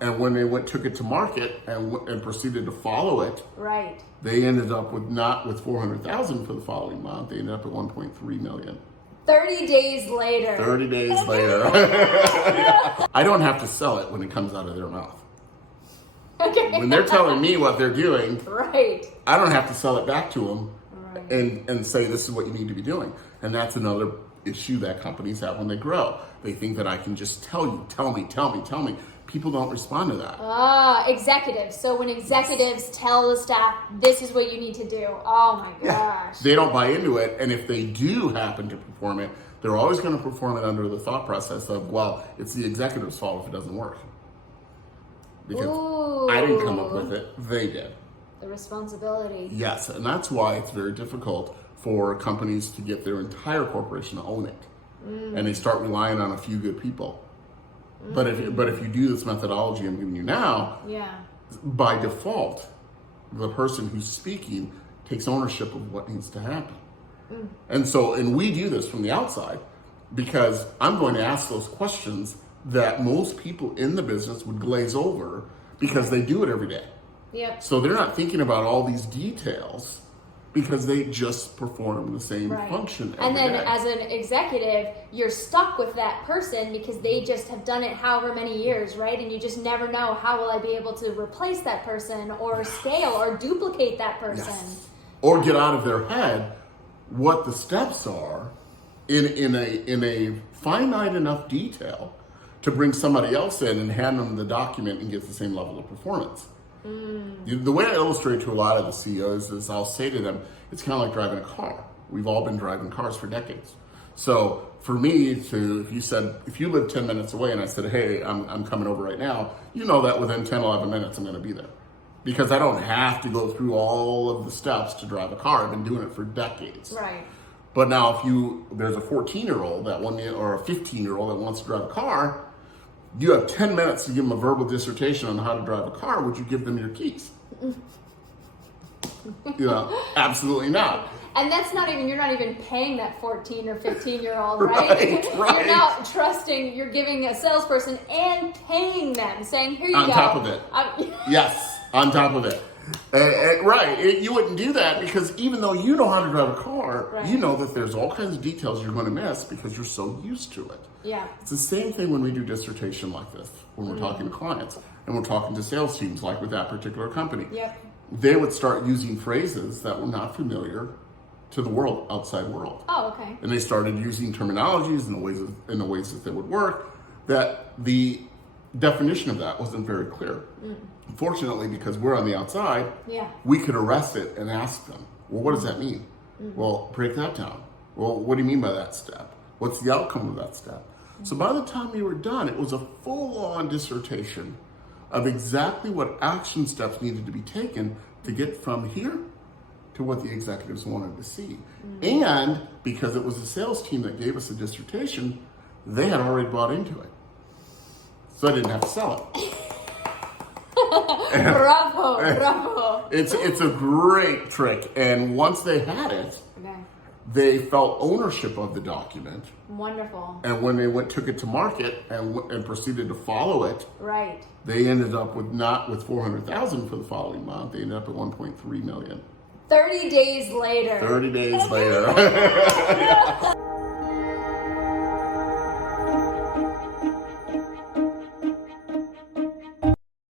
And when they took it to market and proceeded to follow it, right, they ended up with not with 400,000 for the following month. They ended up at 1.3 million. 30 days later. 30 days later. I don't have to sell it when it comes out of their mouth. Okay. When they're telling me what they're doing, right, I don't have to sell it back to them right. and say this is what you need to be doing. And that's another issue that companies have when they grow. They think that I can just tell you, tell me. People don't respond to that. Executives. So when executives tell the staff, this is what you need to do. Oh my gosh. They don't buy into it. And if they do happen to perform it, they're always going to perform it under the thought process of, well, it's the executive's fault if it doesn't work. Because I didn't come up with it, they did. The responsibility. Yes, and that's why it's very difficult for companies to get their entire corporation to own it. And they start relying on a few good people. But if you do this methodology I'm giving you now, by default, the person who's speaking takes ownership of what needs to happen. And we do this from the outside because I'm going to ask those questions that most people in the business would glaze over because they do it every day. Yep. So they're not thinking about all these details because they just perform the same function every And then day. as an executive, you're stuck with that person because they just have done it however many years, right? And you just never know, how will I be able to replace that person or scale or duplicate that person? Yes. Or get out of their head what the steps are in a finite enough detail to bring somebody else in and hand them the document and get the same level of performance. The way I illustrate to a lot of the CEOs is I'll say to them, it's kind of like driving a car. We've all been driving cars for decades. So for me, if you live 10 minutes away and I said, hey, I'm coming over right now, you know that within 10, 11 minutes I'm going to be there. Because I don't have to go through all of the steps to drive a car. I've been doing it for decades. Right. But now there's a 14-year-old or a 15-year-old that wants to drive a car, you have 10 minutes to give them a verbal dissertation on how to drive a car. Would you give them your keys? Absolutely not. And that's you're not even paying that 14 or 15-year-old, right? Right. You're now you're giving a salesperson and paying them, saying, here you go. On top of it. Yes, on top of it. You wouldn't do that because even though you know how to drive a car, you know that there's all kinds of details you're going to miss because you're so used to it. Yeah. It's the same thing when we do dissertation like this, when we're talking to clients and we're talking to sales teams like with that particular company. Yep. They would start using phrases that were not familiar to the outside world. Oh, okay. And they started using terminologies in the ways that they would work, that the definition of that wasn't very clear. Fortunately, because we're on the outside, we could arrest it and ask them, well, what does that mean? Well, break that down. Well, what do you mean by that step? What's the outcome of that step? So by the time we were done, it was a full-on dissertation of exactly what action steps needed to be taken to get from here to what the executives wanted to see. And because it was the sales team that gave us a dissertation, they had already bought into it. So I didn't have to sell it. Bravo. It's a great trick. And once they had it, they felt ownership of the document. Wonderful. And when they took it to market and proceeded to follow it, they ended up with 400,000 for the following month. They ended up at 1.3 million. 30 days later. 30 days later.